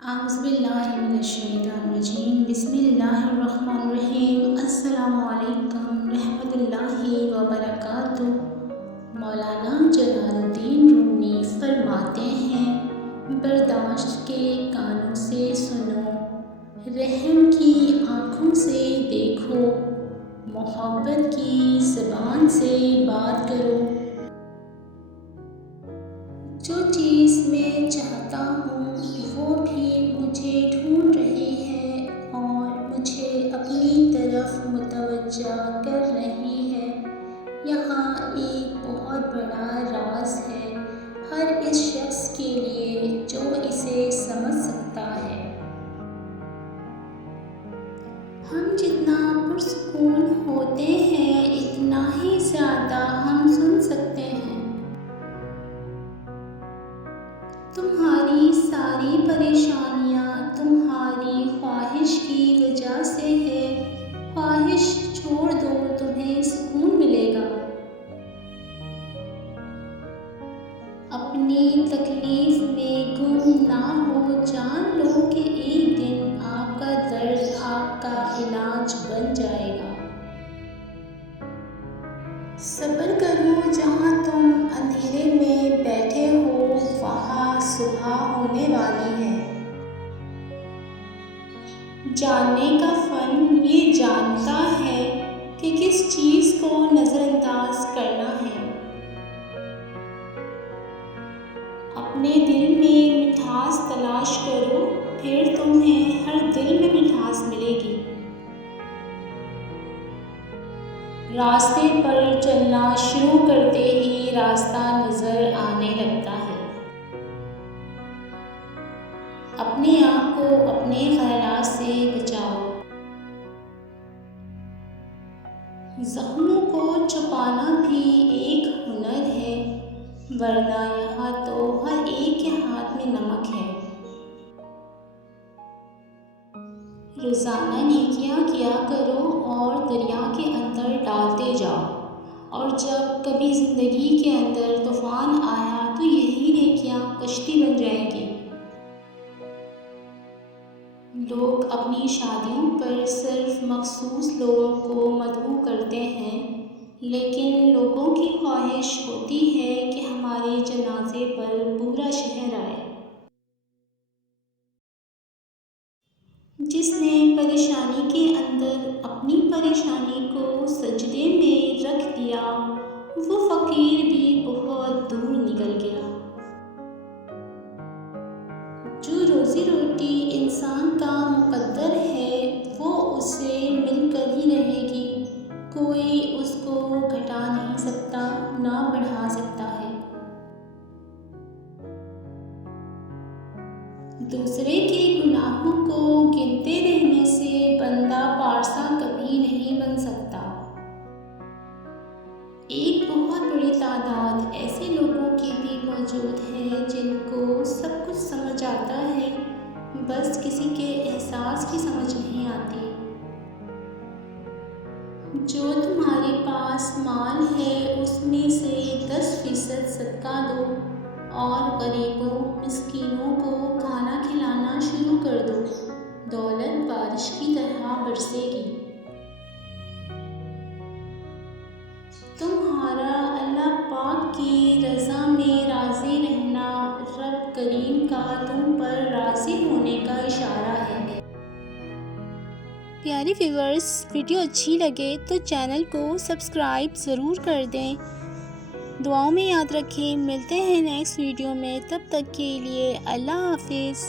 اعوذ باللہ من الشیطان الرجیم بسم اللہ الرحمن الرحیم السلام علیکم رحمۃ اللہ وبرکاتہ۔ مولانا جلال الدین رومی فرماتے ہیں، برداشت کے کانوں سے سنو، رحم کی آنکھوں سے دیکھو، محبت کی زبان سے بات کرو۔ جو چیز میں چاہتا ہوں وہ بھی مجھے ڈھونڈ رہی ہے اور مجھے اپنی طرف متوجہ کر رہی ہے۔ یہاں ایک بہت بڑا راز ہے ہر اس شخص کے لیے جو اسے سمجھ سکتا ہے۔ ہم جتنا پرسکون ہوتے ہیں اتنا ہی زیادہ ہم سن سکتے ہیں۔ تمہاری ساری پریشانیاں تمہاری خواہش کی وجہ سے ہے، خواہش چھوڑ دو، تمہیں سکون ملے گا۔ اپنی تکلیف میں گم نہ ہو، جان لو کہ ایک دن آپ کا درد آپ کا علاج بن جائے گا۔ صبر کرو، جہاں تم اندھیرے میں بیٹھے ہو وہاں صبح ہونے والی ہے۔ جاننے کا فن یہ جانتا ہے کہ کس چیز کو نظر انداز کرنا ہے۔ اپنے دل میں مٹھاس تلاش کرو، پھر تمہیں ہر دل میں مٹھاس ملے گی۔ راستے پر چلنا شروع کرتے ہی راستہ نظر آنے لگتا ہے۔ اپنے آپ کو اپنے خیالات سے بچاؤ۔ زخموں کو چھپانا بھی ایک ہنر ہے، ورنہ یہاں تو ہر ایک کے ہاتھ میں نمک ہے۔ روزانہ نیکیاں کیا کرو اور دریا کے اندر ڈالتے جاؤ، اور جب کبھی زندگی کے اندر طوفان آیا تو یہی نیکیاں کشتی بن جائیں گی۔ لوگ اپنی شادیوں پر صرف مخصوص لوگوں کو مدعو کرتے ہیں، لیکن لوگوں کی خواہش ہوتی ہے کہ ہمارے جنازے پر پورا شہر آئے۔ جس نے پریشانی کے اندر اپنی پریشانی کو سجدے میں رکھ دیا، وہ فقیر بھی بہت دور نکل گیا۔ جو روزی روٹی انسان کا مقدر ہے وہ اسے مل کر ہی رہے گی، کوئی اس کو گھٹا نہیں سکتا نہ بڑھا سکتا ہے۔ دوسرے کے گناہوں کو گنتے رہنے سے بندہ پارسا کبھی نہیں بن سکتا۔ ایک بہت بڑی تعداد ایسے لوگوں کی بھی موجود ہے جن کو سب کچھ سمجھ آتا ہے، بس کسی کے احساس کی سمجھ نہیں آتی۔ جو تمہارے پاس مال ہے اس میں سے 10% صدقہ دو اور غریبوں مسکینوں کو کھانا کھلانا شروع کر دو، دولت بارش کی طرح برسے گی۔ تمہارا اللہ پاک کی رضا میں راضی رہنا رب کریم کا تم پر راضی ہونے کا اشارہ ہے۔ پیارے ویورز، ویڈیو اچھی لگے تو چینل کو سبسکرائب ضرور کر دیں۔ دعاؤں میں یاد رکھیں، ملتے ہیں نیکسٹ ویڈیو میں، تب تک کے لیے اللہ حافظ۔